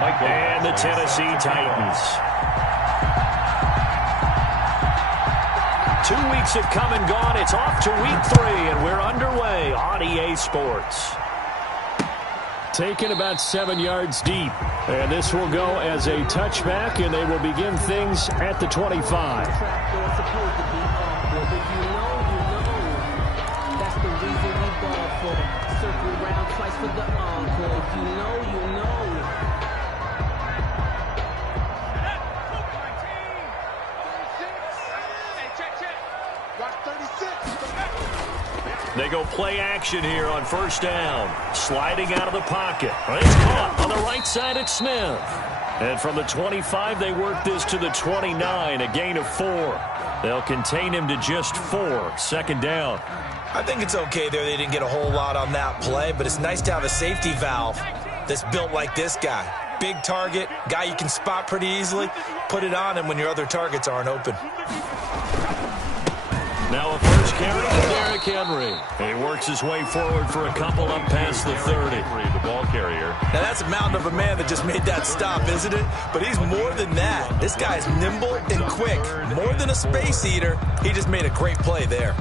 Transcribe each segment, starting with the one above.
And the Tennessee Titans. 2 weeks have come and gone. It's off to week 3, and we're underway on EA Sports. Taken about 7 yards deep. And this will go as a touchback, and they will begin things at the 25. They go play action here on first down. Sliding out of the pocket. It's caught on the right side at Smith. And from the 25, they work this to the 29, a gain of 4. They'll contain him to just 4. Second down. I think it's okay there. They didn't get a whole lot on that play, but it's nice to have a safety valve that's built like this guy. Big target, guy you can spot pretty easily. Put it on him when your other targets aren't open. Now a first carry for Derrick Henry. He works his way forward for a couple up past the 30. The ball carrier. Now that's a mountain of a man that just made that stop, isn't it? But he's more than that. This guy's nimble and quick. More than a space eater. He just made a great play there.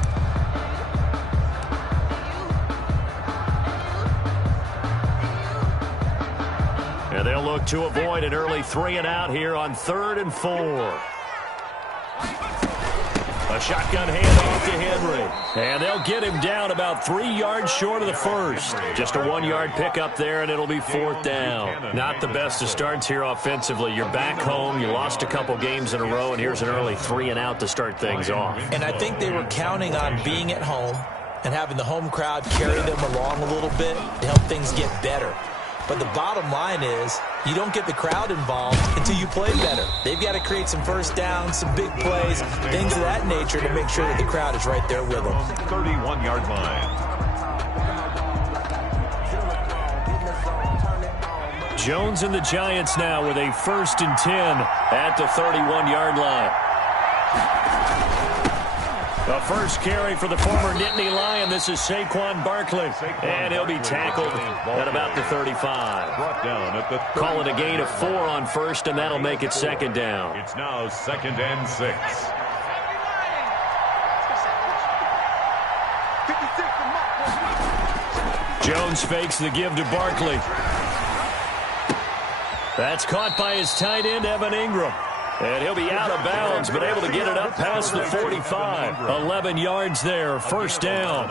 And they'll look to avoid an early 3-and-out here on 3rd and 4. A shotgun handoff to Henry. And they'll get him down about 3 yards short of the first. Just a 1-yard pickup there, and it'll be 4th down. Not the best of starts here offensively. You're back home. You lost a couple games in a row, and here's an early 3-and-out to start things off. And I think they were counting on being at home and having the home crowd carry them along a little bit to help things get better. But the bottom line is you don't get the crowd involved until you play better. They've got to create some first downs, some big plays, things of that nature to make sure that the crowd is right there with them. 31-yard line. Jones and the Giants now with a 1st and 10 at the 31-yard line. The first carry for the former Nittany Lion. This is Saquon Barkley. And he'll be tackled at about the 35. Brought down at the 30. Call it a gain of 4 on first, and that'll make it 2nd down. It's now 2nd and 6. Jones fakes the give to Barkley. That's caught by his tight end, Evan Ingram. And he'll be out of bounds, but able to get it up past the 45. 11 yards there, 1st down.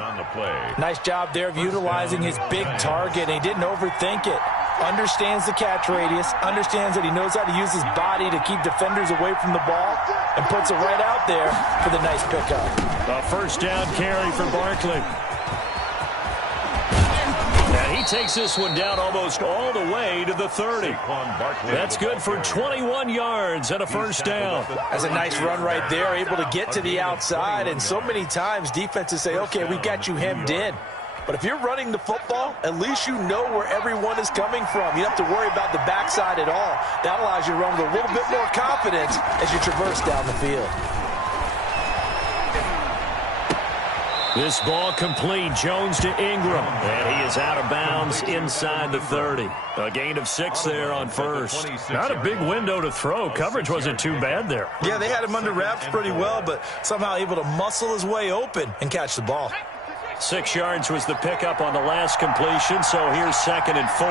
Nice job there of utilizing his big target. He didn't overthink it. Understands the catch radius, understands that he knows how to use his body to keep defenders away from the ball, and puts it right out there for the nice pickup. A 1st down carry for Barkley. And he takes this one down almost all the way to the 30. That's good for 21 yards and a 1st down. That's a nice run right there, able to get to the outside. And so many times defenses say, okay, we've got you hemmed in. But if you're running the football, at least you know where everyone is coming from. You don't have to worry about the backside at all. That allows you to run with a little bit more confidence as you traverse down the field. This ball complete. Jones to Ingram. And he is out of bounds inside the 30. A gain of 6 there on first. Not a big window to throw. Coverage wasn't too bad there. Yeah, they had him under wraps pretty well, but somehow able to muscle his way open and catch the ball. 6 yards was the pickup on the last completion, so here's 2nd and 4.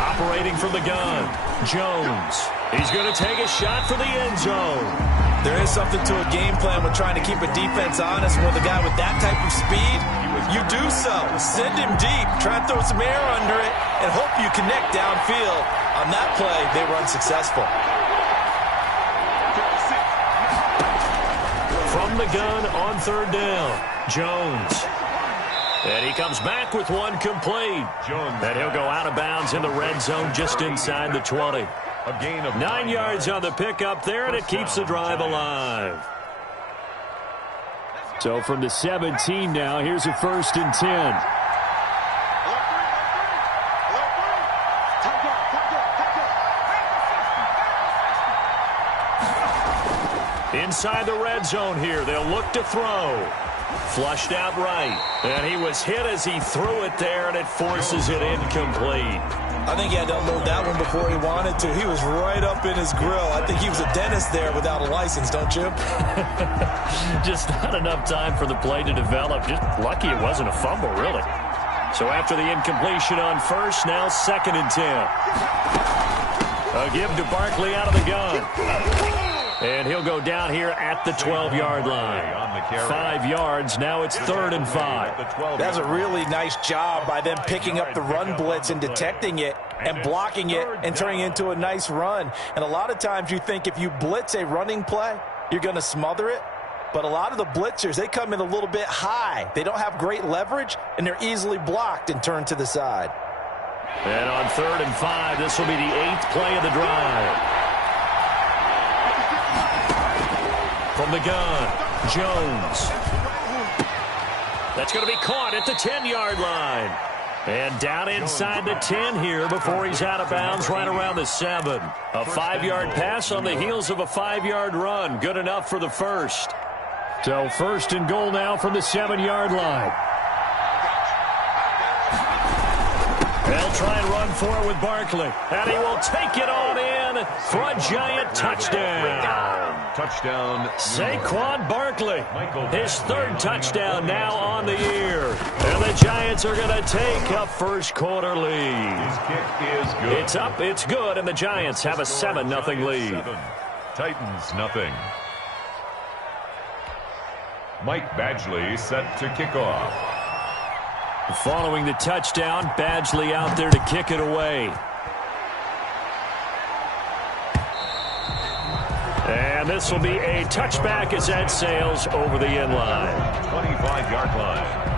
Operating from the gun, Jones. He's going to take a shot for the end zone. There is something to a game plan with trying to keep a defense honest. With a guy with that type of speed, you do so. Send him deep, try and throw some air under it, and hope you connect downfield. On that play, they were unsuccessful. From the gun on 3rd down, Jones. And he comes back with one complete. And he'll go out of bounds in the red zone just inside the 20. A gain of 9 yards on the pickup there, and it keeps the drive alive. So from the 17 now, here's a 1st and 10. Inside the red zone here, they'll look to throw. Flushed out right. And he was hit as he threw it there, and it forces it incomplete. I think he had to unload that one before he wanted to. He was right up in his grill. I think he was a dentist there without a license, don't you? Just not enough time for the play to develop. Just lucky it wasn't a fumble, really. So after the incompletion on first, now 2nd and 10. A give to Barkley out of the gun. And he'll go down here at the 12-yard line. 5 yards. Now it's 3rd and 5. That's a really nice job by them picking up the run blitz and detecting it and blocking it and turning it into a nice run. And a lot of times you think if you blitz a running play, you're going to smother it. But a lot of the blitzers, they come in a little bit high. They don't have great leverage, and they're easily blocked and turned to the side. And on 3rd and 5, this will be the 8th play of the drive. From the gun, Jones. That's going to be caught at the 10-yard line. And down inside the 10 here before he's out of bounds right around the 7. A 5-yard pass on the heels of a 5-yard run. Good enough for the first. So 1st and goal now from the 7-yard line. They'll try and run for it with Barkley. And he will take it on in for a giant touchdown. Touchdown. Saquon Barkley. His 3rd touchdown now on the year. And the Giants are going to take a first-quarter lead. His kick is good. It's up, it's good, and the Giants have a 7-0 lead. Titans nothing. Mike Badgley set to kick off. Following the touchdown, Badgley out there to kick it away. And this will be a touchback as that sails over the end line. 25-yard line.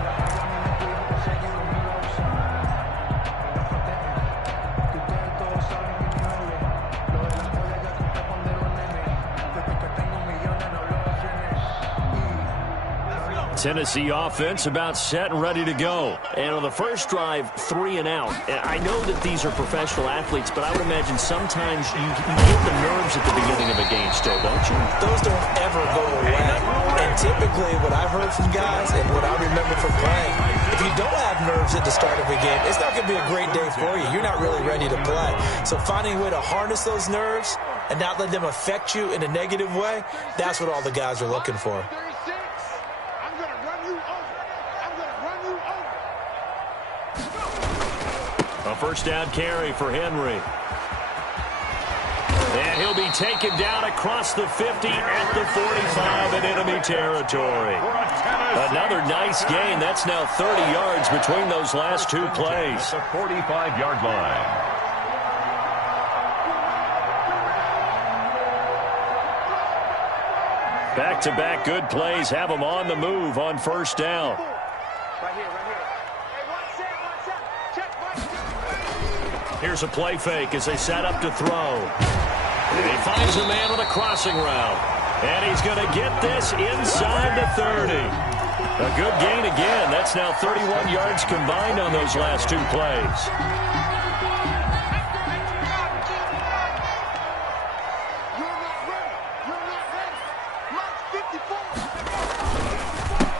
Tennessee offense about set and ready to go. And on the first drive, 3 and out. I know that these are professional athletes, but I would imagine sometimes you get the nerves at the beginning of a game still, don't you? Those don't ever go away. And typically what I've heard from guys and what I remember from playing, if you don't have nerves at the start of a game, it's not going to be a great day for you. You're not really ready to play. So finding a way to harness those nerves and not let them affect you in a negative way, that's what all the guys are looking for. A first down carry for Henry. And he'll be taken down across the 50 at the 45 in enemy territory. Another nice gain. That's now 30 yards between those last 2 plays. The 45-yard line. Back-to-back good plays have them on the move on first down. Here's a play fake as they set up to throw. And he finds a man with a crossing route. And he's going to get this inside the 30. A good gain again. That's now 31 yards combined on those last 2 plays.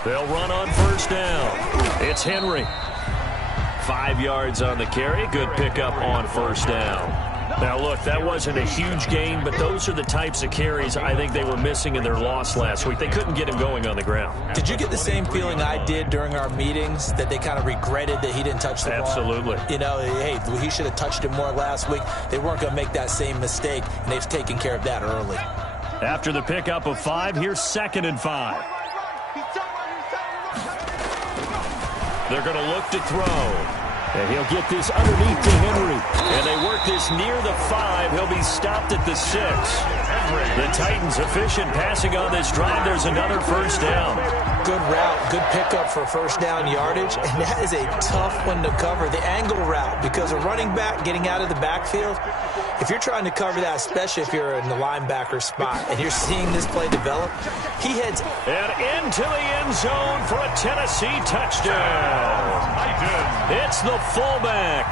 They'll run on first down. It's Henry. 5 yards on the carry. Good pickup on first down. Now, look, that wasn't a huge gain, but those are the types of carries I think they were missing in their loss last week. They couldn't get him going on the ground. Did you get the same feeling I did during our meetings, that they kind of regretted that he didn't touch the ball? Absolutely. You know, hey, he should have touched it more last week. They weren't going to make that same mistake, and they've taken care of that early. After the pickup of 5, here's 2nd and 5. They're going to look to throw. And he'll get this underneath to Henry. And they work this near the 5. He'll be stopped at the 6. The Titans efficient passing on this drive. There's another first down. Good route, good pickup for first down yardage. And that is a tough one to cover, the angle route, because a running back getting out of the backfield, if you're trying to cover that, especially if you're in the linebacker spot and you're seeing this play develop, he heads and into the end zone for a Tennessee touchdown. It's the fullback.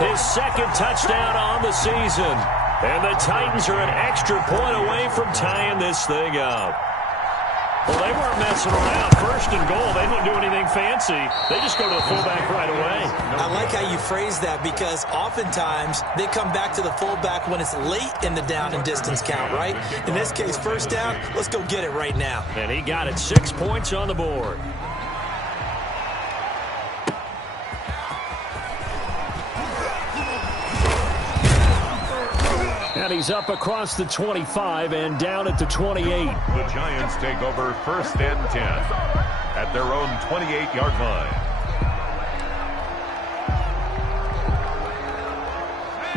His 2nd touchdown on the season. And the Titans are an extra point away from tying this thing up. Well, they weren't messing around. First and goal, they don't do anything fancy. They just go to the fullback right away. I like how you phrase that because oftentimes they come back to the fullback when it's late in the down and distance count, right? In this case, first down, let's go get it right now. And he got it. 6 points on the board. And he's up across the 25 and down at the 28. The Giants take over 1st and 10 at their own 28-yard line.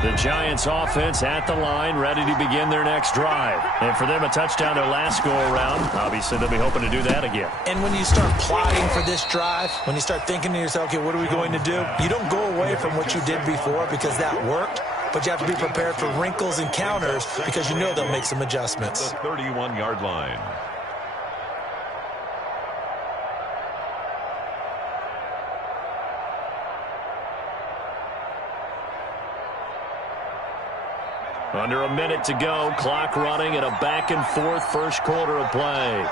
The Giants offense at the line, ready to begin their next drive. And for them, a touchdown their last go-around. Obviously, they'll be hoping to do that again. And when you start plotting for this drive, when you start thinking to yourself, okay, what are we going to do? You don't go away from what you did before because that worked. But you have to be prepared for wrinkles and counters because you know they'll make some adjustments. The 31-yard line. Under a minute to go, clock running at a back-and-forth first quarter of play.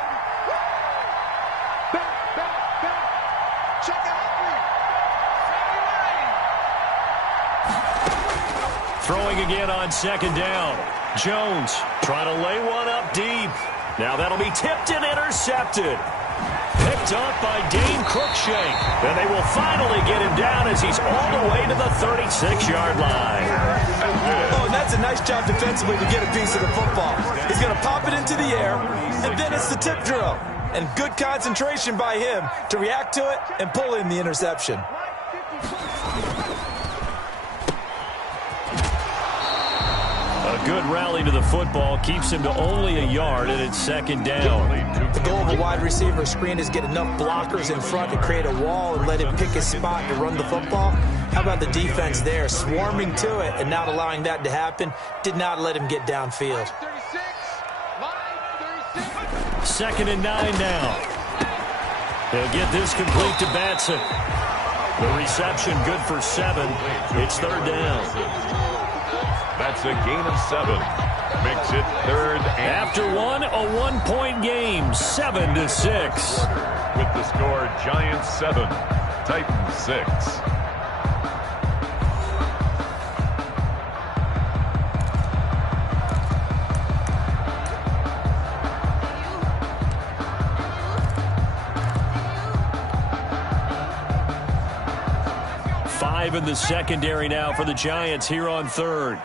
Throwing again on 2nd down. Jones trying to lay one up deep. Now that'll be tipped and intercepted. Picked up by Dane Cruikshank. And they will finally get him down as he's all the way to the 36-yard line. Oh, and that's a nice job defensively to get a piece of the football. He's going to pop it into the air, and then it's the tip drill. And good concentration by him to react to it and pull in the interception. A good rally to the football keeps him to only a yard, and it's 2nd down. The goal of a wide receiver screen is get enough blockers in front to create a wall and let him pick his spot to run the football. How about the defense there, swarming to it and not allowing that to happen? Did not let him get downfield. 2nd and 9 now. He'll get this complete to Batson. The reception good for 7. It's 3rd down. That's a gain of 7. Makes it 3rd and... After one, a 1-point game, 7-6. With the score, Giants 7, Titans 6. Five in the secondary now for the Giants here on 3rd.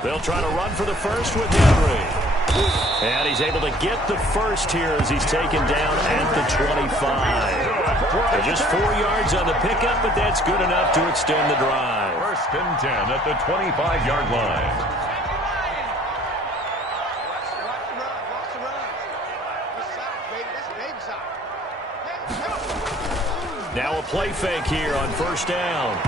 They'll try to run for the first with Henry. And he's able to get the first here as he's taken down at the 25. Just 4 yards on the pickup, but that's good enough to extend the drive. 1st and 10 at the 25-yard line. Now a play fake here on 1st down.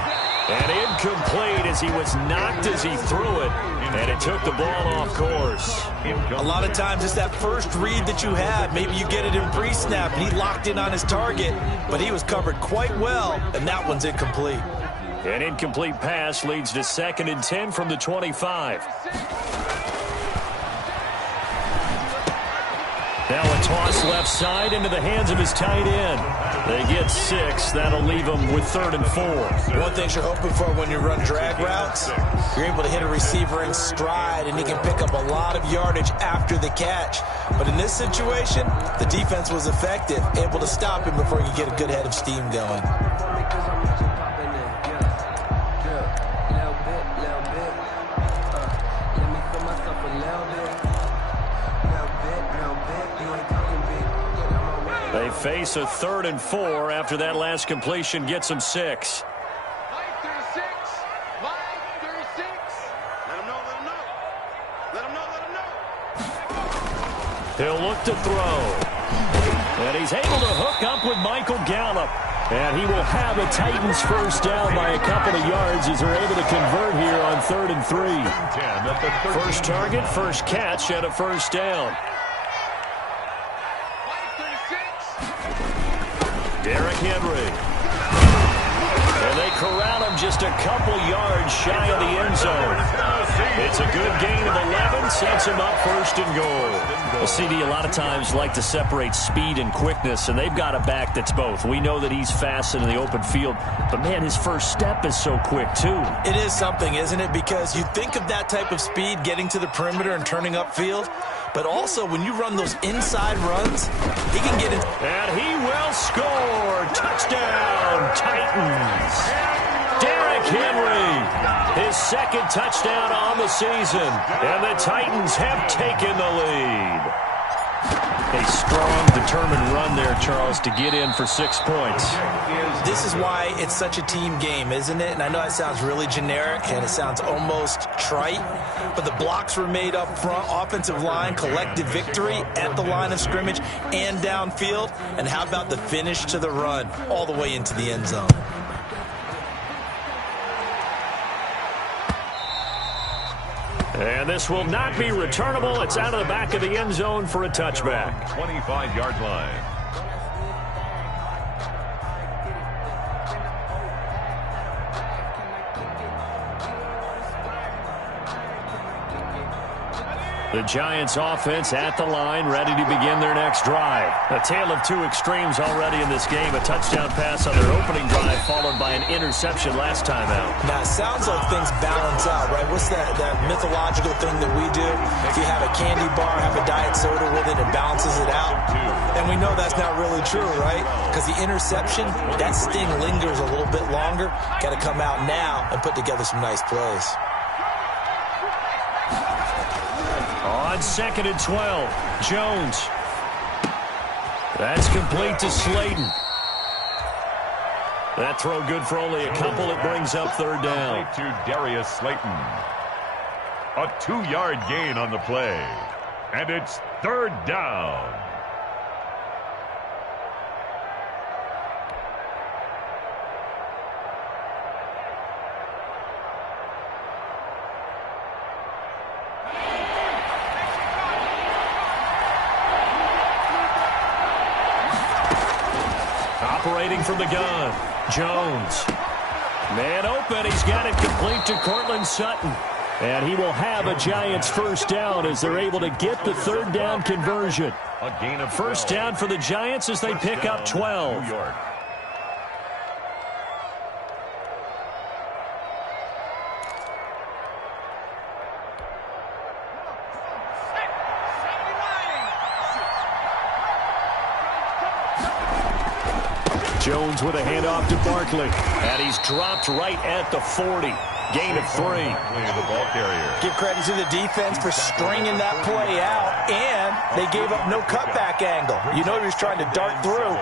And incomplete as he was knocked as he threw it. And it took the ball off course. A lot of times it's that first read that you have. Maybe you get it in pre-snap and he locked in on his target. But he was covered quite well, and that one's incomplete. An incomplete pass leads to 2nd and 10 from the 25. Now a toss left side into the hands of his tight end. They get 6. That'll leave them with 3rd and 4. One thing you're hoping for when you run drag routes, you're able to hit a receiver in stride, and he can pick up a lot of yardage after the catch. But in this situation, the defense was effective, able to stop him before you get a good head of steam going. They face a 3rd and 4 after that last completion gets them 6. He'll look to throw. And he's able to hook up with Michael Gallup. And he will have a Titans first down by a couple of yards as they're able to convert here on 3rd and 3. First target, first catch, and a first down. Derrick Henry. And they corral him just a couple yards shy of the end zone. It's a good gain of 11, sets him up first and goal. Well, CD, a lot of times like to separate speed and quickness, and they've got a back that's both. We know that he's fast in the open field, but, man, his first step is so quick, too. It is something, isn't it? Because you think of that type of speed getting to the perimeter and turning upfield, but also when you run those inside runs, he can get in. And he will score. Touchdown, Titans. Derrick Henry, his second touchdown on the season, and the Titans have taken the lead. A strong, determined run there, Charles, to get in for 6 points. This is why it's such a team game, isn't it? And I know that sounds really generic and it sounds almost trite, but the blocks were made up front, offensive line, collective victory at the line of scrimmage and downfield. And how about the finish to the run all the way into the end zone? And this will not be returnable. It's out of the back of the end zone for a touchback. 25-yard line. The Giants offense at the line, ready to begin their next drive. A tale of two extremes already in this game. A touchdown pass on their opening drive, followed by an interception last time out. Now, it sounds like things balance out, right? What's that mythological thing that we do? If you have a candy bar, have a diet soda with it, it balances it out. And we know that's not really true, right? Because the interception, that sting lingers a little bit longer. Got to come out now and put together some nice plays. On 2nd and 12, Jones. That's complete to Slayton. That throw good for only a couple. It brings up third down. To Darius Slayton. A 2-yard gain on the play. And it's third down. Operating from the gun, Jones. Man open, he's got it complete to Cortland Sutton. And he will have a Giants first down as they're able to get the third down conversion. A gain of first down for the Giants as they pick up 12. New York. Jones with a handoff to Barkley. And he's dropped right at the 40. Gain of 3. The ball carrier. Give credit to the defense for stringing that play out, and they gave up no cutback angle. You know he was trying to dart through.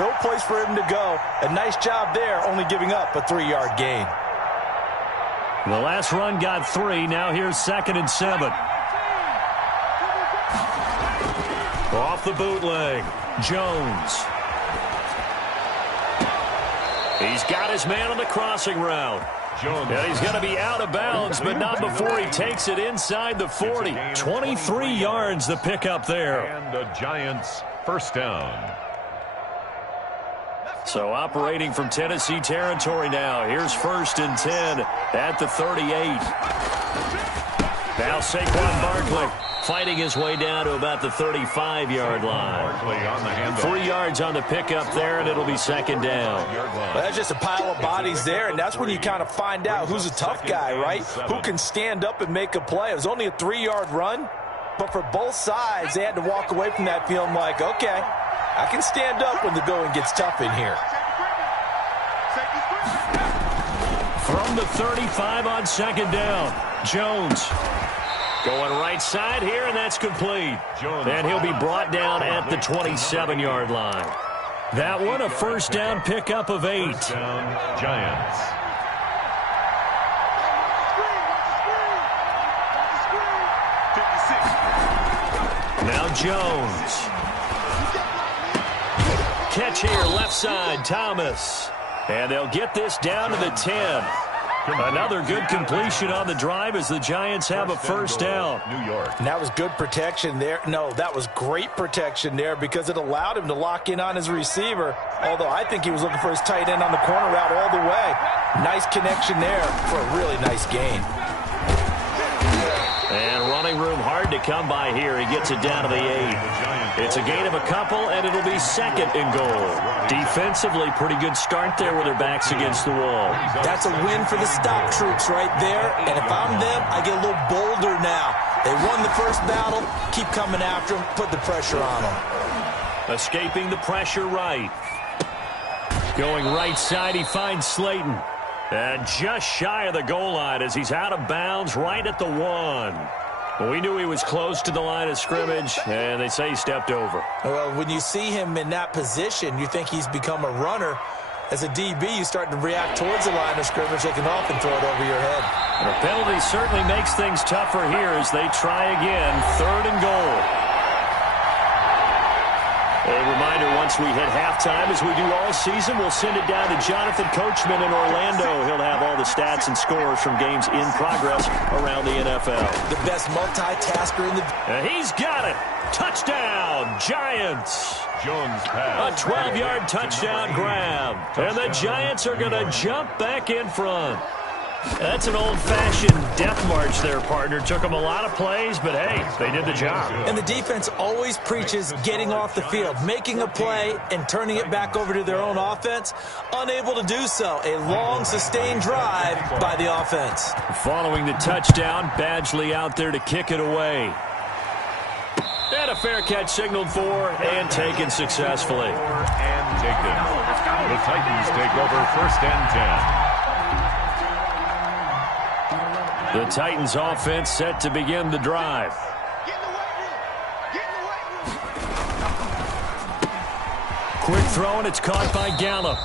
No place for him to go. A nice job there, only giving up a 3-yard gain. The last run got 3. Now here's 2nd and 7. Off the bootleg, Jones. He's got his man on the crossing route. And he's going to be out of bounds, but not before he takes it inside the 40. 23 yards the pickup there. And the Giants first down. So operating from Tennessee territory now. Here's 1st and 10 at the 38. Now Saquon Barkley fighting his way down to about the 35-yard line. 3 yards on the pickup there, and it'll be 2nd down. Well, that's just a pile of bodies there, and that's when you kind of find out who's a tough guy, right? Who can stand up and make a play. It was only a 3-yard run, but for both sides, they had to walk away from that feeling like, okay, I can stand up when the going gets tough in here. From the 35 on 2nd down, Jones. Going right side here, and that's complete. And he'll be brought down at the 27-yard line. That one, a first down pickup of 8. First down, Giants. Now Jones. Catch here, left side, Thomas. And they'll get this down to the 10. Another good completion on the drive as the Giants have a first down. New York. And that was good protection there. No, that was great protection there because it allowed him to lock in on his receiver, although I think he was looking for his tight end on the corner route all the way. Nice connection there for a really nice gain. And running room hard to come by here. He gets it down to the 8. It's a gain of a couple, and it'll be second and goal. Defensively, pretty good start there with their backs against the wall. That's a win for the stop troops right there. And if I'm them, I get a little bolder now. They won the first battle. Keep coming after them. Put the pressure on them. Escaping the pressure right. Going right side, he finds Slayton. And just shy of the goal line as he's out of bounds right at the 1. Well, we knew he was close to the line of scrimmage, and they say he stepped over. Well, when you see him in that position, you think he's become a runner. As a DB, you start to react towards the line of scrimmage, taking off and throw it over your head. And a penalty certainly makes things tougher here as they try again. 3rd and goal. A reminder, once we hit halftime, as we do all season, we'll send it down to Jonathan Coachman in Orlando. He'll have all the stats and scores from games in progress around the NFL. The best multitasker in the... And he's got it. Touchdown, Giants. Jones pass. A 12-yard touchdown grab. And the Giants are going to jump back in front. That's an old-fashioned death march there, partner. Took them a lot of plays, but, hey, they did the job. And the defense always preaches getting off the field, making a play, and turning it back over to their own offense. Unable to do so. A long, sustained drive by the offense. Following the touchdown, Badgley out there to kick it away. And a fair catch signaled for and taken successfully. And taken. The Titans take over 1st and 10. The Titans offense set to begin the drive. Quick throw, and it's caught by Gallup.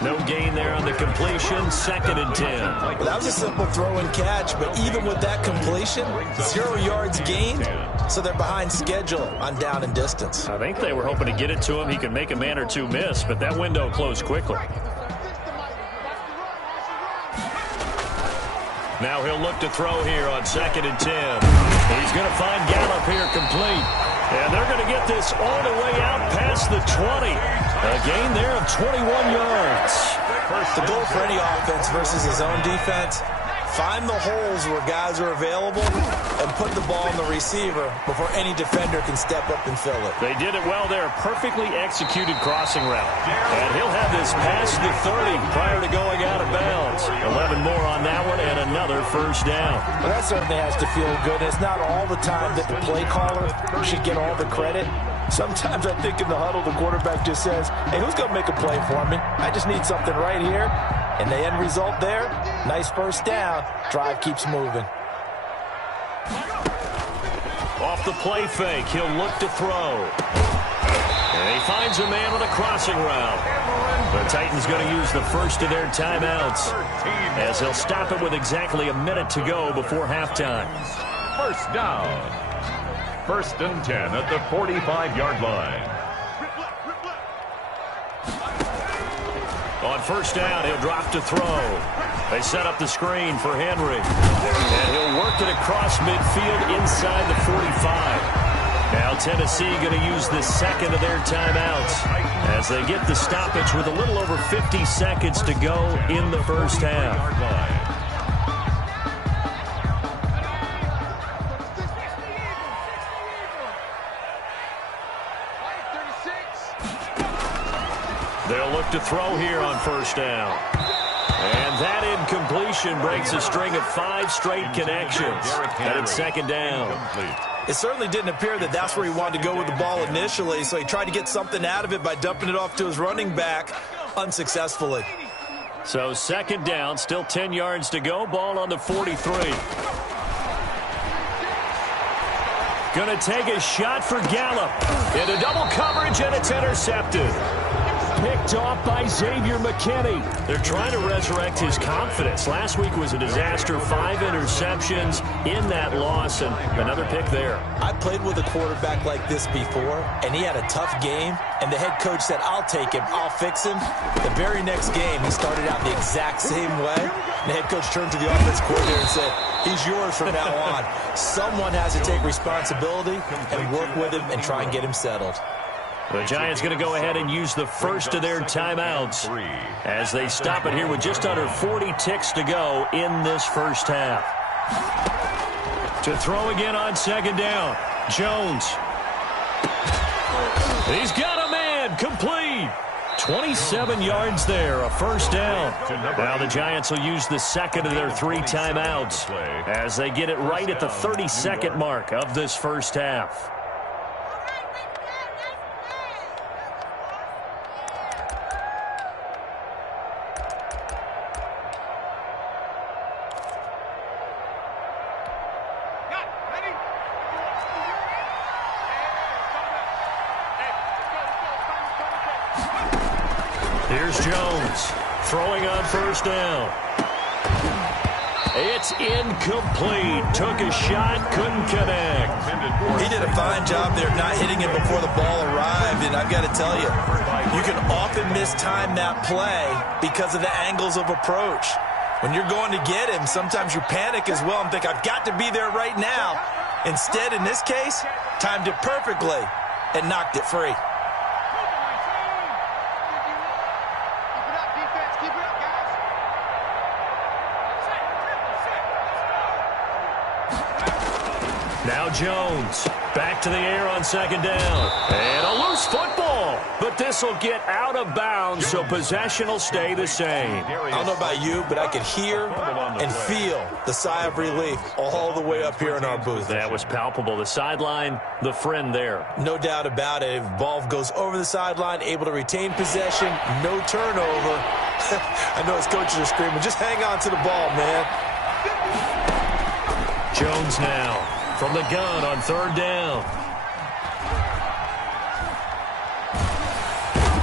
No gain there on the completion. 2nd and 10. Well, that was a simple throw and catch, but even with that completion, 0 yards gained, so they're behind schedule on down and distance. I think they were hoping to get it to him. He could make a man or two miss, but that window closed quickly. Now he'll look to throw here on 2nd and 10. He's going to find Gallup here complete. And they're going to get this all the way out past the 20. A gain there of 21 yards. The goal for any offense versus his own defense, find the holes where guys are available and put the ball in the receiver before any defender can step up and fill it. They did it well there. Perfectly executed crossing route. And he'll have this past the 30 prior to going out of bounds. 11 more on that one and another first down. Well, that certainly has to feel good. It's not all the time that the play caller should get all the credit. Sometimes I think in the huddle, the quarterback just says, hey, who's going to make a play for me? I just need something right here. And the end result there, nice first down. Drive keeps moving. Off the play fake, he'll look to throw. And he finds a man on a crossing route. The Titans going to use the first of their timeouts as they'll stop it with exactly a minute to go before halftime. First down. 1st and 10 at the 45-yard line. On first down, he'll drop to throw. They set up the screen for Henry. And he'll work it across midfield inside the 45. Now Tennessee going to use the second of their timeouts as they get the stoppage with a little over 50 seconds to go in the first half. They'll look to throw here on first down. And that incompletion breaks a string of 5 straight connections. And it's 2nd down. It certainly didn't appear that that's where he wanted to go with the ball initially, so he tried to get something out of it by dumping it off to his running back unsuccessfully. So 2nd down, still 10 yards to go. Ball on the 43. Going to take a shot for Gallup. Into double coverage, and it's intercepted. picked off by Xavier McKinney. They're trying to resurrect his confidence. Last week was a disaster. 5 interceptions in that loss, and another pick there. I played with a quarterback like this before, and he had a tough game, and the head coach said, I'll take him, I'll fix him. The very next game, he started out the exact same way. The head coach turned to the offense coordinator and said, he's yours from now on. Someone has to take responsibility and work with him and try and get him settled. The Giants going to go ahead and use the first of their timeouts as they stop it here with just under 40 ticks to go in this first half. To throw again on second down, Jones. He's got a man, complete. 27 yards there, a first down. Now the Giants will use the second of their 3 timeouts as they get it right at the 30-second mark of this first half. Here's Jones throwing on first down. It's incomplete. Took a shot, couldn't connect. He did a fine job there not hitting him before the ball arrived, and I've got to tell you, you can often mistime that play because of the angles of approach. When you're going to get him, sometimes you panic as well and think, I've got to be there right now. Instead, in this case, timed it perfectly and knocked it free. Now Jones, back to the air on second down. And a loose football. But this will get out of bounds, so possession will stay the same. I don't know about you, but I could hear and feel the sigh of relief all the way up here in our booth. That was palpable. The sideline, the friend there. No doubt about it. If the ball goes over the sideline, able to retain possession, no turnover. I know his coaches are screaming, just hang on to the ball, man. Jones now. From the gun on third down.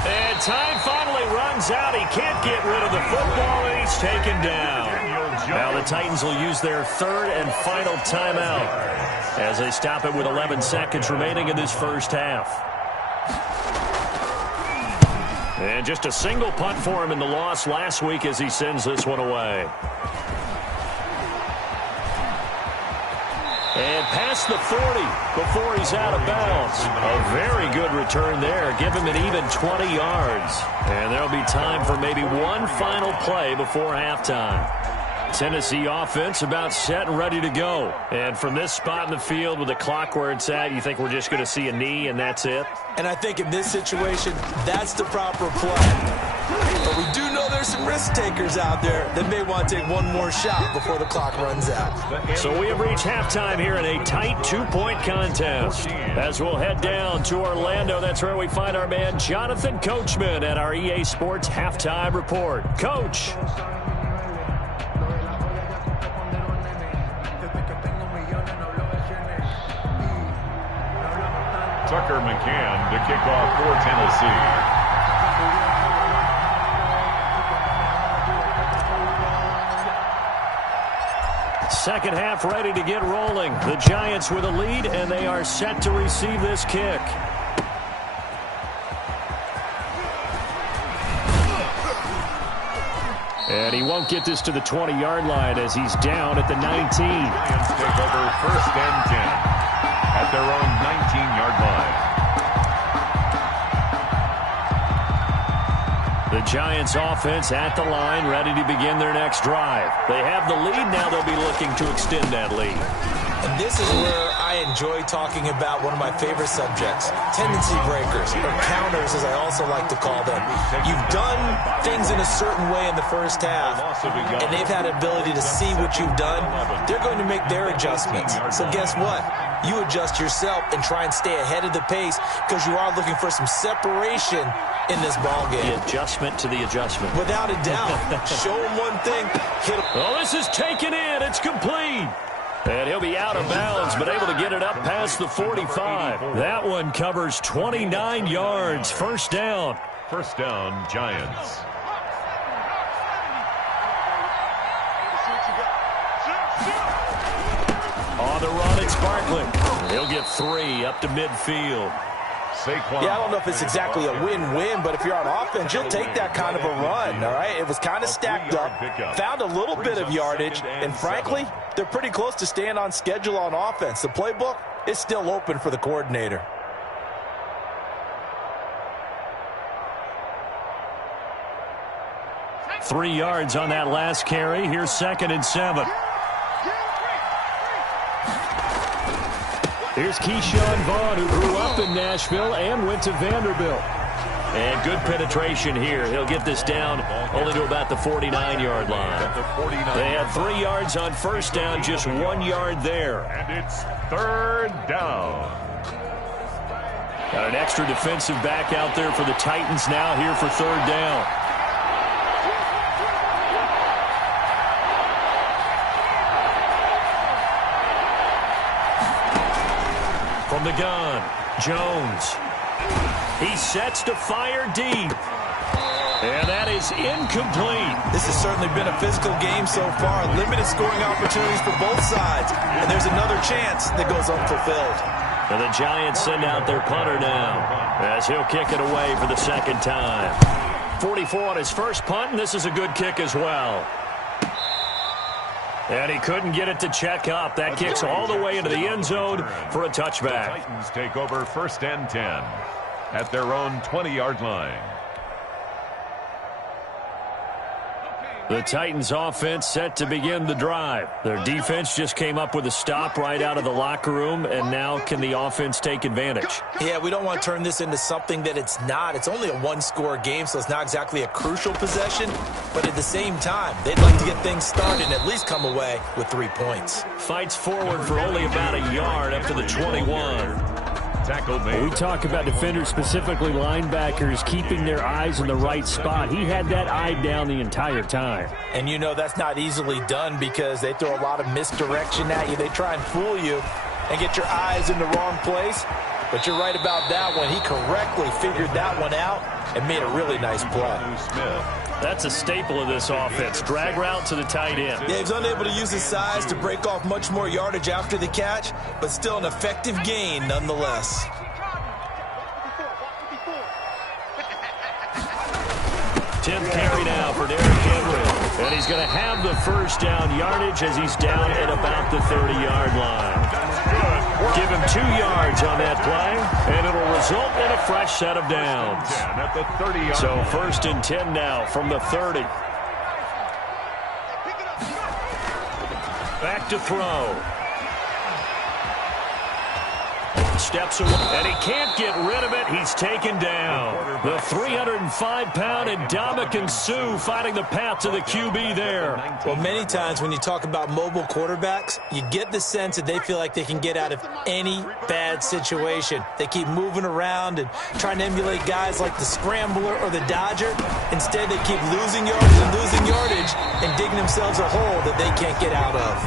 And time finally runs out. He can't get rid of the football, and he's taken down. Now the Titans will use their third and final timeout as they stop it with 11 seconds remaining in this first half. And just a single punt for him in the loss last week as he sends this one away. And past the 40 before he's out of bounds. A very good return there. Give him an even 20 yards. And there'll be time for maybe one final play before halftime. Tennessee offense about set and ready to go. And from this spot in the field with the clock where it's at, you think we're just going to see a knee and that's it? And I think in this situation, that's the proper play. But we do know there's some risk takers out there that may want to take one more shot before the clock runs out. So we have reached halftime here in a tight 2-point contest. As we'll head down to Orlando, that's where we find our man Jonathan Coachman at our EA Sports Halftime Report. Coach. Tucker McCann to kick off for Tennessee. Second half ready to get rolling. The Giants with a lead, and they are set to receive this kick. And he won't get this to the 20-yard line as he's down at the 19. Giants take over first and 10 at their own 19-yard line. The Giants offense at the line, ready to begin their next drive. They have the lead. Now they'll be looking to extend that lead. And this is where I enjoy talking about one of my favorite subjects, tendency breakers, or counters as I also like to call them. You've done things in a certain way in the first half, and they've had an ability to see what you've done. They're going to make their adjustments. So guess what? You adjust yourself and try and stay ahead of the pace because you are looking for some separation in this ball game. The adjustment to the adjustment. Without a doubt. Show them one thing, hit them. Oh, this is taken in. It's complete. And he'll be out of bounds, but able to get it up past the 45. That one covers 29 yards. First down. First down, Giants. On the run, it's Barkley. He'll get 3 up to midfield. Yeah, I don't know if it's exactly a win-win, but if you're on offense, you'll take that kind of a run, all right? It was kind of stacked up, found a little bit of yardage, and frankly, they're pretty close to staying on schedule on offense. The playbook is still open for the coordinator. Three yards on that last carry. Here's 2nd and 7. Here's Keyshawn Vaughn, who grew up in Nashville and went to Vanderbilt. And good penetration here. He'll get this down only to about the 49-yard line. They had 3 yards on first down, just 1 yard there. And it's 3rd down. Got an extra defensive back out there for the Titans now here for 3rd down. From the gun, Jones. He sets to fire deep. And that is incomplete. This has certainly been a physical game so far. Limited scoring opportunities for both sides. And there's another chance that goes unfulfilled. And the Giants send out their punter now as he'll kick it away for the 2nd time. 44 on his first punt, and this is a good kick as well. And he couldn't get it to check up. That kicks all the way into the end zone for a touchback. The Titans take over 1st and 10 at their own 20-yard line. The Titans offense set to begin the drive. Their defense just came up with a stop right out of the locker room, and now can the offense take advantage? Yeah, we don't want to turn this into something that it's not. It's only a one-score game, so it's not exactly a crucial possession. But at the same time, they'd like to get things started and at least come away with 3 points. Fights forward for only about a yard up to the 21. Tackle made. We talk about defenders, specifically linebackers, keeping their eyes in the right spot. He had that eye down the entire time. And you know that's not easily done because they throw a lot of misdirection at you. They try and fool you and get your eyes in the wrong place. But you're right about that one. He correctly figured that one out and made a really nice play. That's a staple of this offense. Drag route to the tight end. Yeah, he's unable to use his size to break off much more yardage after the catch, but still an effective gain nonetheless. 10th carry now for Derrick Henry. And he's going to have the first down yardage as he's down at about the 30-yard line. Give him 2 yards on that play, and it'll result in a fresh set of downs. So 1st and 10 now from the 30. Back to throw. Steps away, and he can't get rid of it. He's taken down. The 305-pound Ndamukong Suh finding the path to the QB there. Well, many times when you talk about mobile quarterbacks, you get the sense that they feel like they can get out of any bad situation. They keep moving around and trying to emulate guys like the Scrambler or the Dodger. Instead, they keep losing yards and losing yardage and digging themselves a hole that they can't get out of.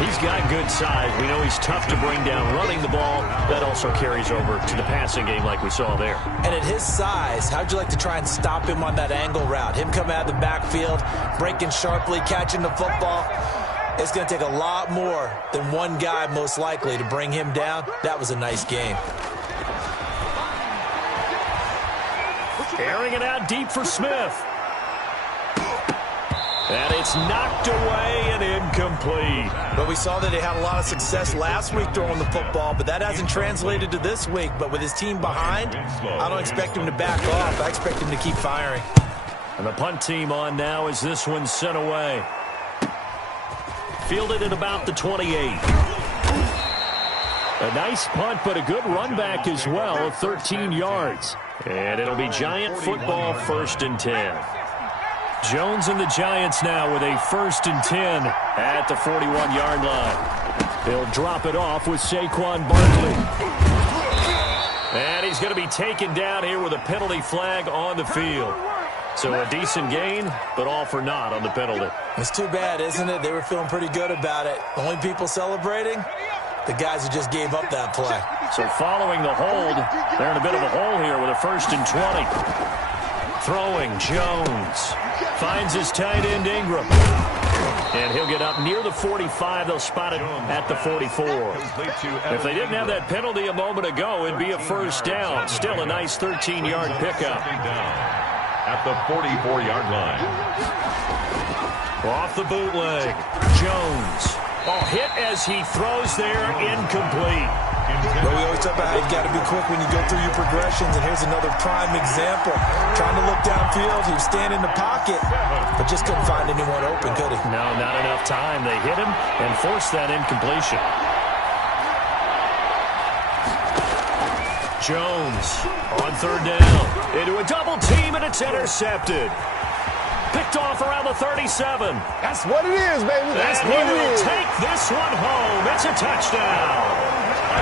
He's got good size. We know he's tough to bring down running the ball. That also carries over to the passing game like we saw there. And at his size, how'd you like to try and stop him on that angle route? Him coming out of the backfield, breaking sharply, catching the football. It's going to take a lot more than one guy most likely to bring him down. That was a nice game. Airing it out deep for Smith. And it's knocked away and incomplete. But we saw that he had a lot of success last week throwing the football, but that hasn't translated to this week. But with his team behind, I don't expect him to back off. I expect him to keep firing. And the punt team on now as this one's sent away. Fielded at about the 28. A nice punt, but a good run back as well of 13 yards. And it'll be Giant football, 1st and 10. Jones and the Giants now with a 1st and 10 at the 41-yard line. They'll drop it off with Saquon Barkley. And he's going to be taken down here with a penalty flag on the field. So a decent gain, but all for naught on the penalty. It's too bad, isn't it? They were feeling pretty good about it. The only people celebrating, the guys who just gave up that play. So following the hold, they're in a bit of a hole here with a 1st and 20. Throwing, Jones. Finds his tight end, Ingram. And he'll get up near the 45. They'll spot it at the 44. If they didn't have that penalty a moment ago, it'd be a 1st down. Still a nice 13-yard pickup. At the 44-yard line. Off the bootleg. Jones. Oh, hit as he throws there. Incomplete. Well, we always talk about how you've got to be quick when you go through your progressions, and here's another prime example. Trying to look downfield, he was standing in the pocket, but just couldn't find anyone open, could he? No, not enough time. They hit him and forced that incompletion. Jones on 3rd down. Into a double team, and it's intercepted. Picked off around the 37. That's what it is, baby. That's what it is. Take this one home. It's a touchdown.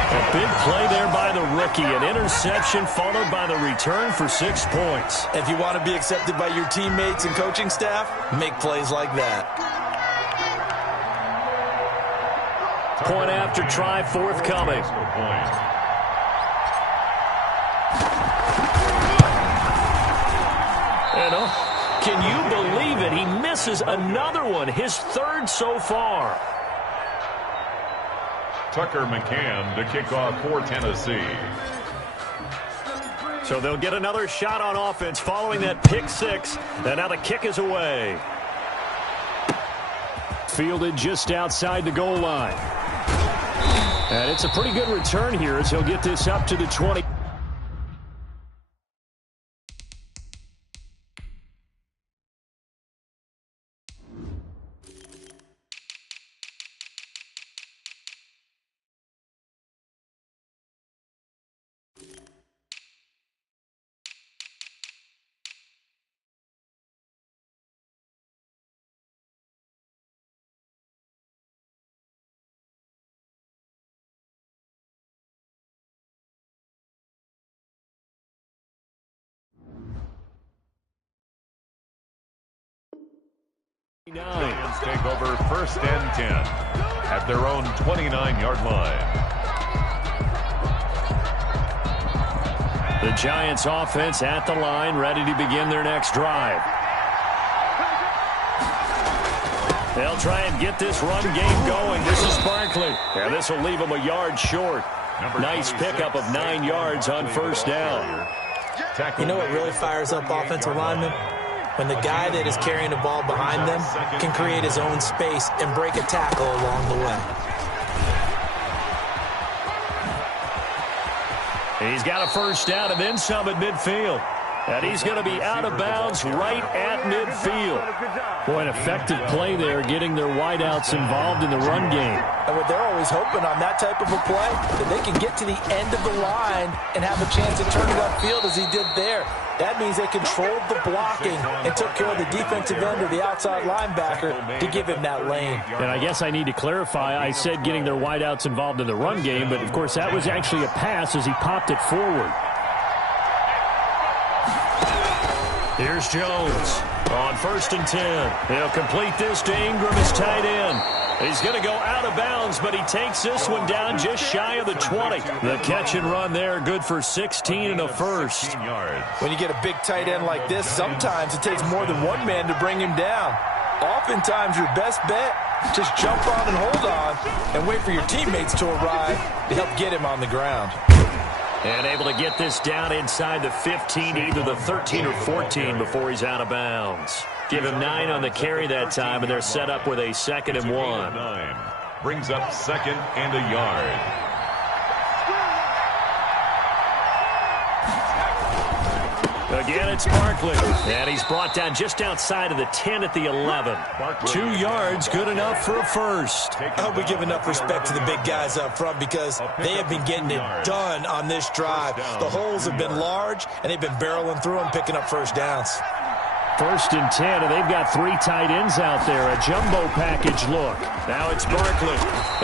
A big play there by the rookie. An interception followed by the return for 6 points. If you want to be accepted by your teammates and coaching staff, make plays like that. Point after try forthcoming. Can you believe it? He misses another one, his 3rd so far. Tucker McCann to kick off for Tennessee. So they'll get another shot on offense following that pick 6. And now the kick is away. Fielded just outside the goal line. And it's a pretty good return here as he'll get this up to the 20. Giants take over 1st and 10 at their own 29-yard line. The Giants offense at the line, ready to begin their next drive. They'll try and get this run game going. This is Barkley. Yeah, this will leave them a yard short. Nice pickup of 9 yards on 1st down. You know what really fires up offensive linemen? When the guy that is carrying the ball behind them can create his own space and break a tackle along the way. He's got a 1st down and then some at midfield. And he's going to be out of bounds right at midfield. Boy, an effective play there, getting their wideouts involved in the run game. And what they're always hoping on that type of a play, that they can get to the end of the line and have a chance to turn it upfield as he did there. That means they controlled the blocking and took care of the defensive end or the outside linebacker to give him that lane. And I guess I need to clarify, I said getting their wideouts involved in the run game, but of course that was actually a pass as he popped it forward. Here's Jones on 1st and 10. He'll complete this to Ingram, his tight end. He's going to go out of bounds, but he takes this one down just shy of the 20. The catch and run there, good for 16 and a 1st. When you get a big tight end like this, sometimes it takes more than one man to bring him down. Oftentimes, your best bet, just jump on and hold on and wait for your teammates to arrive to help get him on the ground. And able to get this down inside the 15, either the 13 or 14 before he's out of bounds. Give him 9 on the carry that time, and they're set up with a 2nd and 1. Brings up 2nd and a yard. Again, it's Barkley. And he's brought down just outside of the 10 at the 11. 2 yards, good enough for a 1st. I hope we give enough respect to the big guys up front because they have been getting it done on this drive. The holes have been large, and they've been barreling through them, picking up 1st downs. 1st and 10, and they've got 3 tight ends out there. A jumbo package look. Now it's Barkley.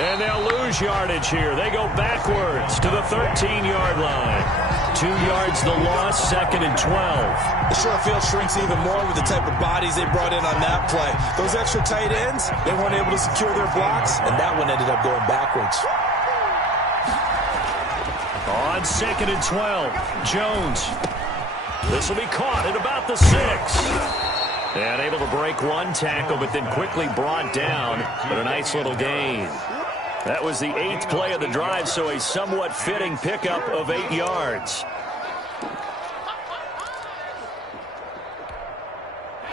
And they'll lose yardage here. They go backwards to the 13-yard line. 2 yards the loss, 2nd and 12. The short field shrinks even more with the type of bodies they brought in on that play. Those extra tight ends, they weren't able to secure their blocks, and that one ended up going backwards. On 2nd and 12, Jones. This will be caught at about the 6. And able to break one tackle, but then quickly brought down. But a nice little gain. That was the 8th play of the drive, so a somewhat fitting pickup of 8 yards.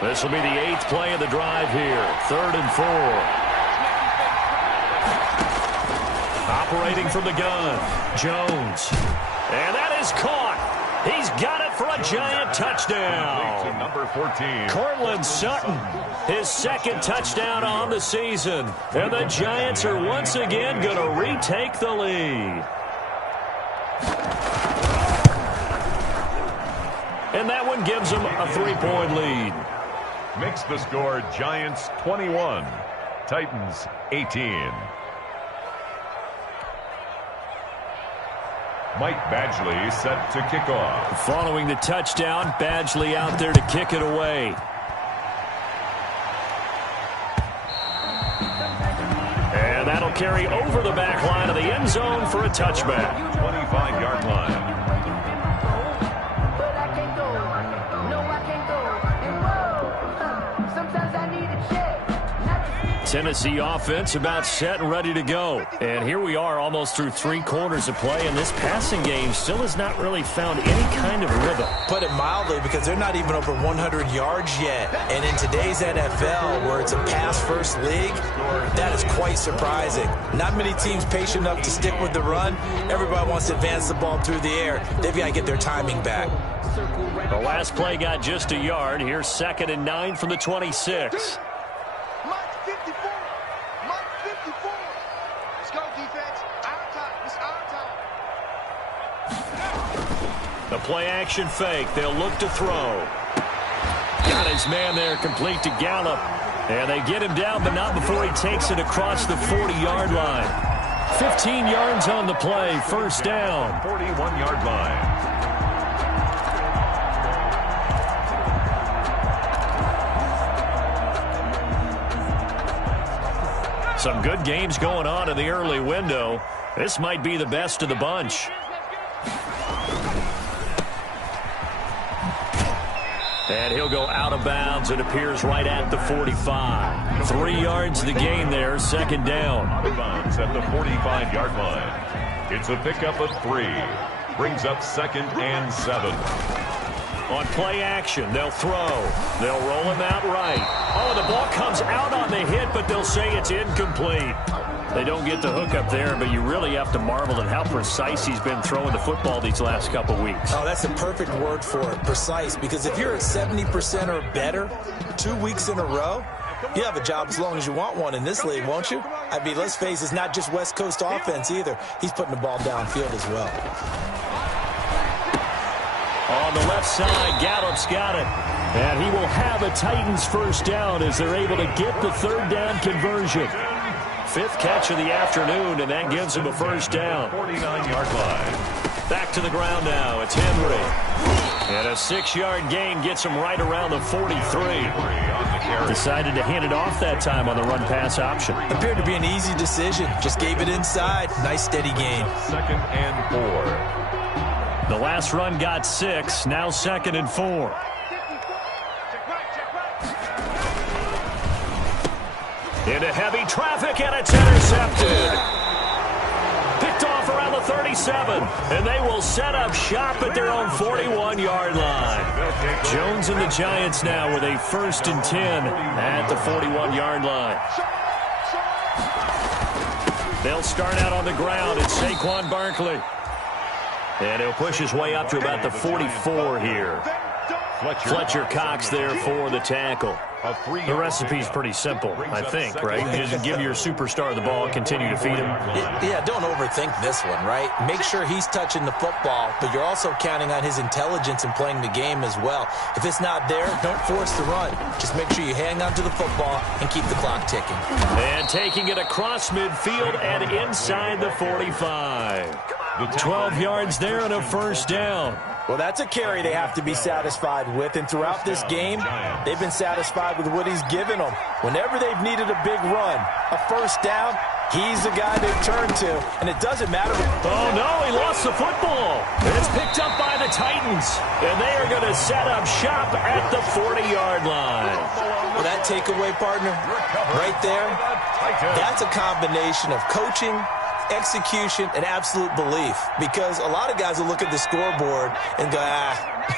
This will be the 8th play of the drive here. 3rd and 4. Operating from the gun, Jones. And that is caught. He's got it for a giant touchdown. Number 14. Cortland Sutton, his 2nd touchdown on the season. And the Giants are once again going to retake the lead. And that one gives them a 3-point lead. Makes the score Giants 21, Titans 18. Mike Badgley set to kick off. Following the touchdown, Badgley out there to kick it away. And that'll carry over the back line of the end zone for a touchback. 25-yard line. Tennessee offense about set and ready to go. And here we are almost through 3 quarters of play, and this passing game still has not really found any kind of rhythm. Put it mildly, because they're not even over 100 yards yet. And in today's NFL, where it's a pass-first league, that is quite surprising. Not many teams patient enough to stick with the run. Everybody wants to advance the ball through the air. They've got to get their timing back. The last play got just a yard. Here's 2nd and 9 from the 26. The play-action fake. They'll look to throw. Got his man there, complete to Gallup. And they get him down, but not before he takes it across the 40-yard line. 15 yards on the play, 1st down. 41-yard line. Some good games going on in the early window. This might be the best of the bunch. And he'll go out of bounds. It appears right at the 45. 3 yards the gain there, 2nd down. Out of bounds at the 45-yard line. It's a pickup of 3. Brings up 2nd and 7. On play action, they'll throw. They'll roll him out right. Oh, the ball comes out on the hit, but they'll say it's incomplete. They don't get the hook up there, but you really have to marvel at how precise he's been throwing the football these last couple weeks. Oh, that's a perfect word for it, precise, because if you're at 70% or better 2 weeks in a row, you have a job as long as you want one in this league, won't you? I mean, let's face it, it's not just West Coast offense either. He's putting the ball downfield as well. On the left side, Gallup's got it. And he will have a Titans 1st down as they're able to get the 3rd down conversion. 5th catch of the afternoon, and that gives him a 1st down. 49-yard line. Back to the ground now. It's Henry. And a 6-yard gain gets him right around the 43. Decided to hand it off that time on the run-pass option. Appeared to be an easy decision. Just gave it inside. Nice steady gain. 2nd and 4. The last run got 6. Now 2nd and 4. Into heavy traffic, and it's intercepted. Picked off around the 37, and they will set up shop at their own 41-yard line. Jones and the Giants now with a 1st and 10 at the 41-yard line. They'll start out on the ground. It's Saquon Barkley. And he'll push his way up to about the 44 here. Fletcher Cox there for the tackle. The recipe's pretty simple, I think, right? Just give your superstar the ball, continue to feed him. Yeah, don't overthink this one, right? Make sure he's touching the football, but you're also counting on his intelligence in playing the game as well. If it's not there, don't force the run. Just make sure you hang on to the football and keep the clock ticking. And taking it across midfield and inside the 45. 12 yards there and a first down. Well, that's a carry they have to be satisfied with, and throughout this game, they've been satisfied with what he's given them. Whenever they've needed a big run, a first down, he's the guy they turn to, and it doesn't matter. Oh, no, he lost the football. It's picked up by the Titans, and they are going to set up shop at the 40-yard line. Well, that takeaway, partner, right there, that's a combination of coaching, execution, and absolute belief, because a lot of guys will look at the scoreboard and go,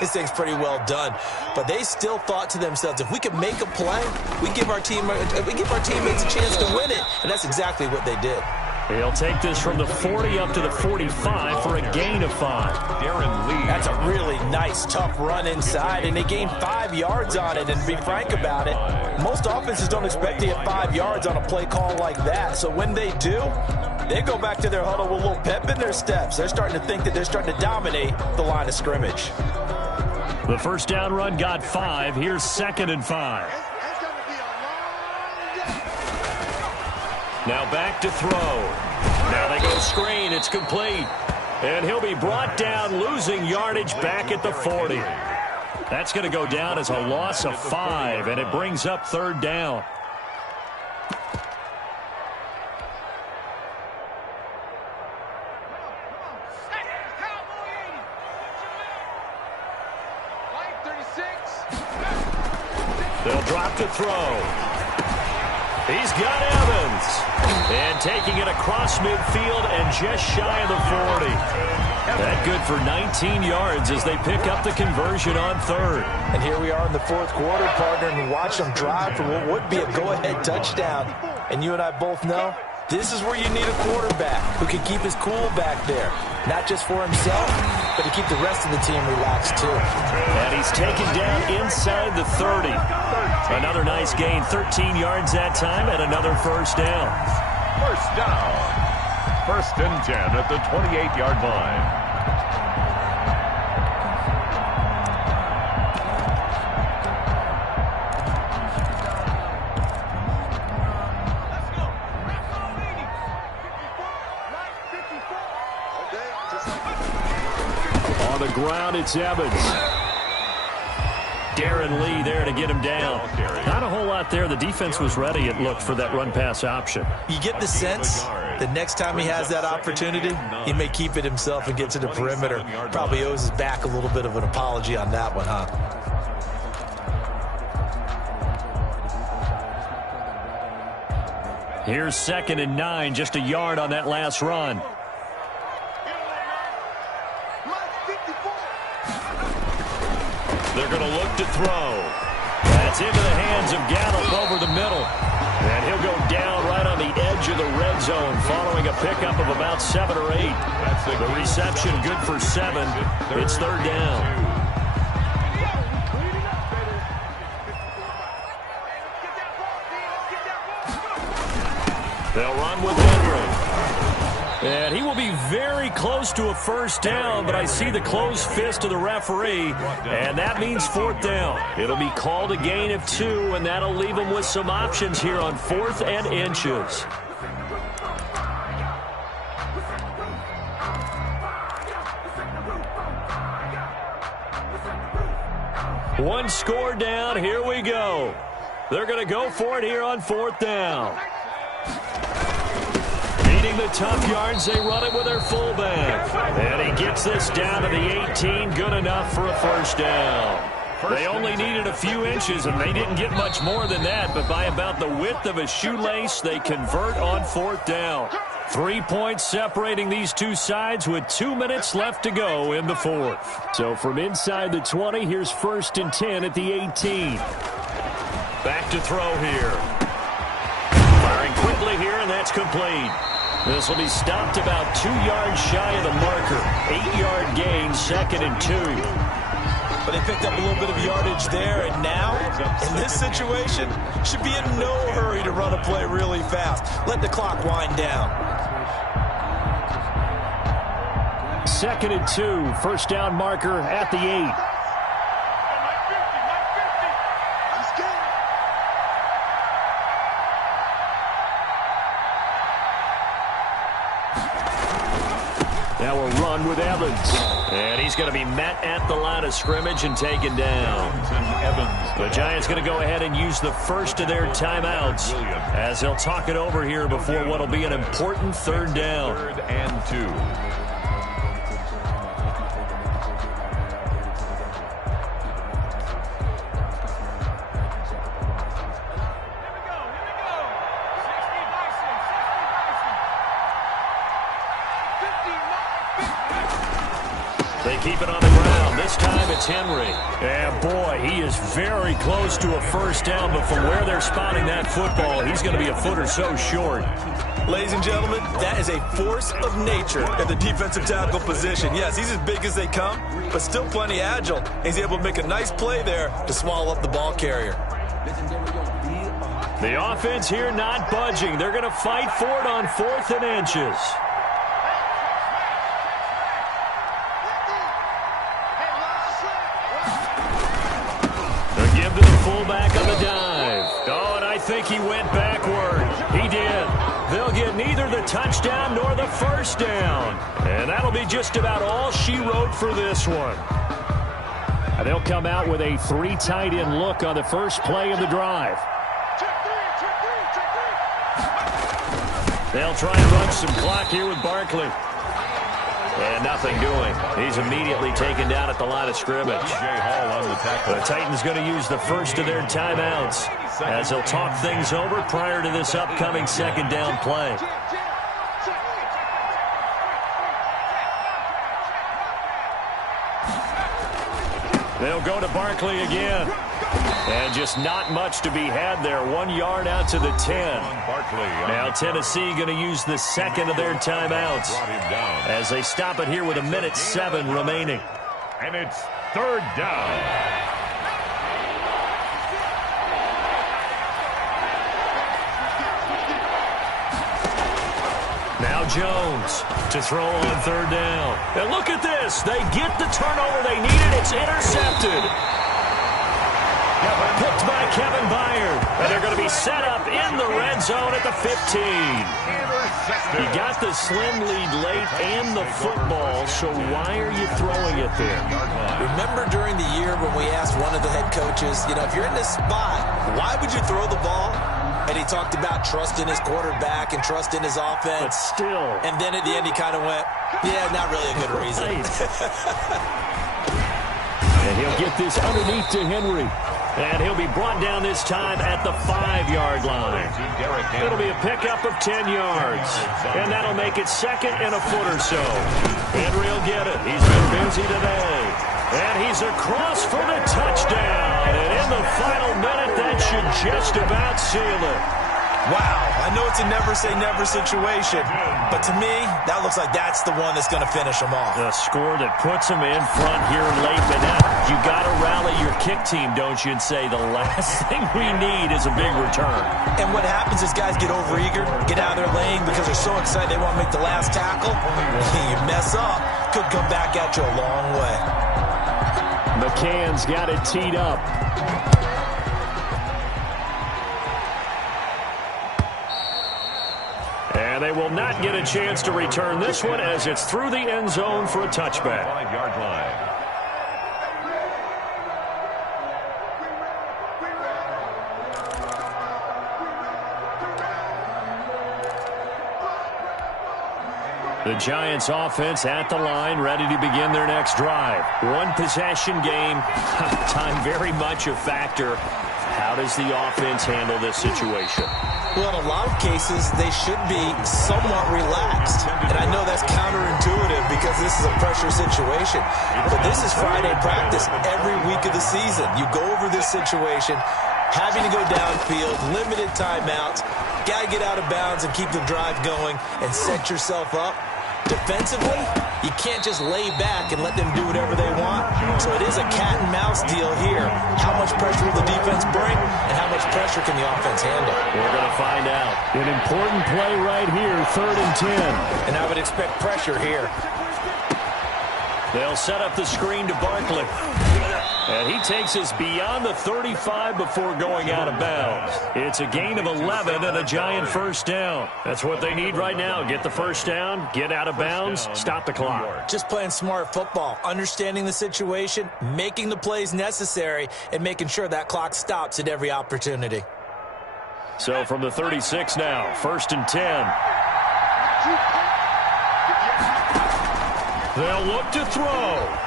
this thing's pretty well done. But they still thought to themselves, if we can make a play, we give our teammates a chance to win it. And that's exactly what they did. He'll take this from the 40 up to the 45 for a gain of 5. Darren Lee. That's a really nice, tough run inside, and they gained 5 yards on it. And to be frank about it, most offenses don't expect to get 5 yards on a play call like that. So when they do, they go back to their huddle with a little pep in their steps. They're starting to think that they're starting to dominate the line of scrimmage. The first down run got 5. Here's 2nd and 5. Now back to throw. Now they go screen. It's complete. And he'll be brought down, losing yardage back at the 40. That's going to go down as a loss of 5, and it brings up 3rd down. They'll drop to throw. He's got Evans. And taking it across midfield and just shy of the 40. That good for 19 yards as they pick up the conversion on 3rd. And here we are in the 4th quarter, partner, and watch them drive for what would be a go-ahead touchdown. And you and I both know this is where you need a quarterback who can keep his cool back there. Not just for himself, but to keep the rest of the team relaxed too. And he's taken down inside the 30. Another nice gain, 13 yards that time, and another first down. First down. 1st and 10 at the 28-yard line. On the ground, it's Evans. Darren Lee there to get him down. Not a whole lot there. The defense was ready, it looked, for that run-pass option. You get the sense the next time he has that opportunity, he may keep it himself and get to the perimeter. Probably owes his back a little bit of an apology on that one, huh? Here's 2nd and 9, just a yard on that last run. They're going to look to throw. That's into the hands of Gallup over the middle. And he'll go down right on the edge of the red zone following a pickup of about 7 or 8. The reception good for 7. It's 3rd down. They'll run with Henry. And he will be very close to a first down, but I see the closed fist of the referee, and that means 4th down. It'll be called a gain of 2, and that'll leave him with some options here on 4th and inches. One score down. Here we go. They're going to go for it here on 4th down. The tough yards, they run it with their fullback. And he gets this down to the 18, good enough for a first down. They only needed a few inches, and they didn't get much more than that, but by about the width of a shoelace, they convert on 4th down. 3 points separating these two sides with 2 minutes left to go in the 4th. So from inside the 20, here's 1st and 10 at the 18. Back to throw here. Firing quickly here, and that's complete. This will be stopped about 2 yards shy of the marker. 8-yard gain, 2nd and 2. But they picked up a little bit of yardage there, and now, in this situation, should be in no hurry to run a play really fast. Let the clock wind down. 2nd and 2, first down marker at the 8. Now a run with Evans. And he's going to be met at the line of scrimmage and taken down. The Giants going to go ahead and use the first of their timeouts as they'll talk it over here before what will be an important third down. 3rd and 2. They keep it on the ground. This time it's Henry. And boy, he is very close to a first down, but from where they're spotting that football, he's going to be a foot or so short. Ladies and gentlemen, that is a force of nature at the defensive tackle position. Yes, he's as big as they come, but still plenty agile. He's able to make a nice play there to swallow up the ball carrier. The offense here not budging. They're going to fight for it on 4th and inches. Give to the fullback on the dive. Oh, and I think he went backward. He did. They'll get neither the touchdown nor the first down. And that'll be just about all she wrote for this one. And they'll come out with a 3 tight end look on the first play of the drive. They'll try and run some clock here with Barkley. And nothing doing. He's immediately taken down at the line of scrimmage. The Titans going to use the first of their timeouts as they'll talk things over prior to this upcoming second down play. They'll go to Barkley again. And just not much to be had there. 1 yard out to the 10. Now Tennessee going to use the second of their timeouts as they stop it here with 1:07 remaining. And it's 3rd down. Now Jones to throw on 3rd down. And look at this. They get the turnover they needed. It's intercepted. Picked by Kevin Byard. And they're going to be set up in the red zone at the 15. He got the slim lead late and the football, so why are you throwing it there? Remember during the year when we asked one of the head coaches, if you're in this spot, why would you throw the ball? And he talked about trust in his quarterback and trust in his offense. But still. And then at the end he kind of went, yeah, not really a good reason. And he'll get this underneath to Henry. And he'll be brought down this time at the 5-yard line. It'll be a pickup of 10 yards. And that'll make it second and a foot or so. Henry will get it. He's been busy today. And he's across for the touchdown. And in the final minute, that should just about seal it. Wow, I know it's a never-say-never situation, but to me, that looks like that's the one that's going to finish them off. The score that puts them in front here late, but now you got to rally your kick team, don't you, and say the last thing we need is a big return. And what happens is guys get overeager, get out of their lane because they're so excited they want to make the last tackle. You mess up, could come back at you a long way. McCann's got it teed up. And they will not get a chance to return this one as it's through the end zone for a touchback. 5-yard line. The Giants offense at the line, ready to begin their next drive. One possession game, time very much a factor. How does the offense handle this situation? Well, in a lot of cases, they should be somewhat relaxed. And I know that's counterintuitive because this is a pressure situation. But this is Friday practice every week of the season. You go over this situation, having to go downfield, limited timeouts, got to get out of bounds and keep the drive going and set yourself up. Defensively, you can't just lay back and let them do whatever they want. So it is a cat and mouse deal here. How much pressure will the defense bring and how much pressure can the offense handle? We're going to find out. An important play right here, 3rd and 10. And I would expect pressure here. They'll set up the screen to Barkley. And he takes us beyond the 35 before going out of bounds. It's a gain of 11 and a giant first down. That's what they need right now. Get the first down, get out of bounds, stop the clock. Just playing smart football, understanding the situation, making the plays necessary, and making sure that clock stops at every opportunity. So from the 36 now, 1st and 10. They'll look to throw.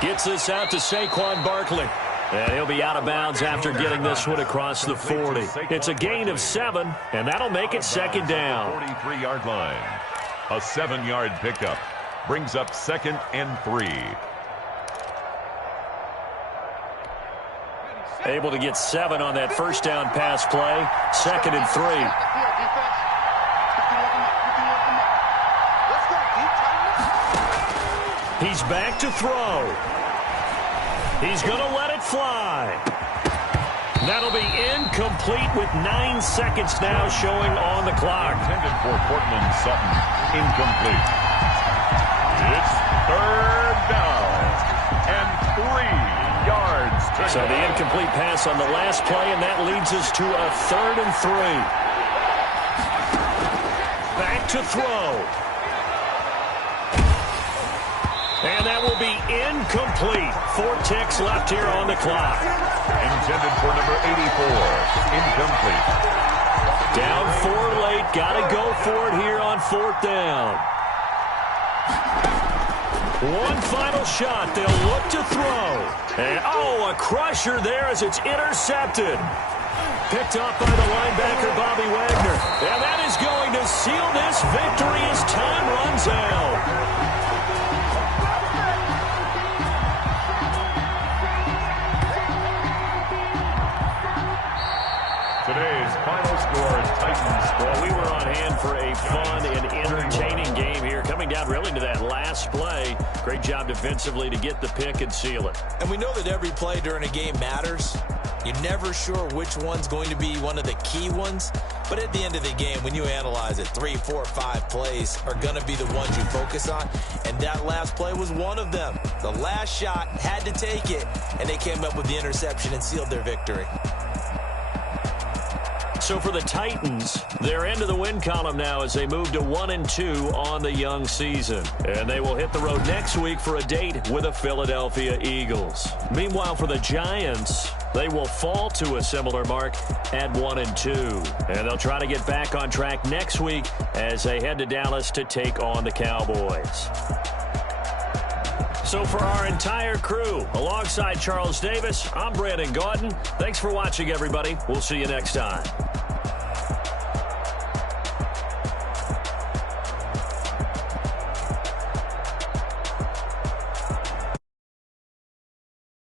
Gets this out to Saquon Barkley. And he'll be out of bounds after getting this one across the 40. It's a gain of 7, and that'll make it 2nd down. 43-yard line. A 7-yard pickup brings up 2nd and 3. Able to get 7 on that first down pass play. 2nd and 3. He's back to throw. He's going to let it fly. That'll be incomplete with 9 seconds now showing on the clock. Intended for Cortland Sutton. Incomplete. It's 3rd down and 3 yards. So the incomplete pass on the last play, and that leads us to a 3rd and 3. Back to throw. And that will be incomplete. 4 ticks left here on the clock. Intended for number 84. Incomplete. Down 4 late. Got to go for it here on 4th down. One final shot. They'll look to throw. And, a crusher there as it's intercepted. Picked up by the linebacker, Bobby Wagner. And that is going to seal this victory as time runs out. Today's final score, Titans. Well, we were on hand for a fun and entertaining game here. Coming down really to that last play. Great job defensively to get the pick and seal it. And we know that every play during a game matters. You're never sure which one's going to be one of the key ones. But at the end of the game, when you analyze it, 3, 4, 5 plays are going to be the ones you focus on. And that last play was one of them. The last shot had to take it, and they came up with the interception and sealed their victory. So for the Titans, they're into the win column now as they move to 1-2 on the young season. And they will hit the road next week for a date with the Philadelphia Eagles. Meanwhile, for the Giants, they will fall to a similar mark at 1-2. And they'll try to get back on track next week as they head to Dallas to take on the Cowboys. So for our entire crew, alongside Charles Davis, I'm Brandon Gaudin. Thanks for watching, everybody. We'll see you next time.